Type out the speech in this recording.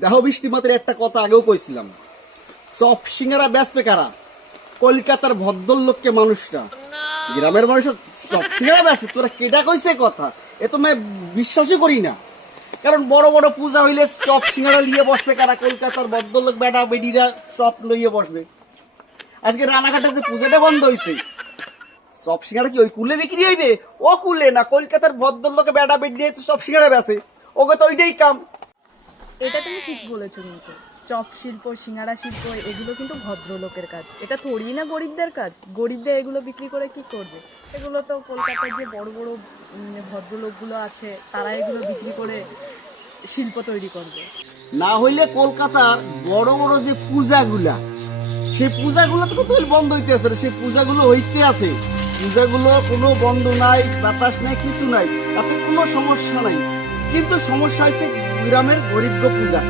দেখো বৃষ্টি মাত্র একটা কথা আগেও কইছিলাম, চপ সিঙ্গারা বেচবে কারা? কলকাতার ভদ্রলোককে মানুষরা, গ্রামের মানুষ চপ সিঙ্গারা বেচে। তোরা কেটা কইছে কথা, এ তো আমি বিশ্বাসই করি না। কারণ বড় বড় পূজা হইলে চপ সিঙ্গারা লিয়ে বসবে কারা? কলকাতার ভদ্রলোক বেটা বেডিরা চপ লইয়ে বসবে। আজকে রানাঘাটে যে পূজাটা বন্ধ হয়েছে, চপ সিঙ্গারা কি ওই কুলে বিক্রি হইবে? ও কুলে না, কলকাতার ভদ্রলোকে বেটা বেডিয়ে চপ সিঙ্গারা বেচে, ওকে তো ওইটাই কাম। এটা তুমি ঠিক বলেছো, কিন্তু চপ শিল্প, সিঙ্গারা শিল্প এগুলো কিন্তু ভদ্রলোকের কাজ। এটা থোড়ি না গরিবদের কাজ। গরিবদের এগুলো বিক্রি করে কি করবে? এগুলো তো কলকাতায় যে বড় বড় ভদ্রলোকগুলো আছে, তারা এগুলো বিক্রি করে শিল্প তৈরি করবে। না হইলে কলকাতার বড় বড় যে পূজাগুলা, সেই পূজাগুলো তো বন্ধ হইতে আছে, সেই পূজাগুলো হইতে আছে। পূজাগুলো কোনো বন্ধ নাই, বাতাস নাই, কিছু নাই, তাতে কোনো সমস্যা নাই। কিন্তু সমস্যা হচ্ছে গ্রামের গরিব পূজা।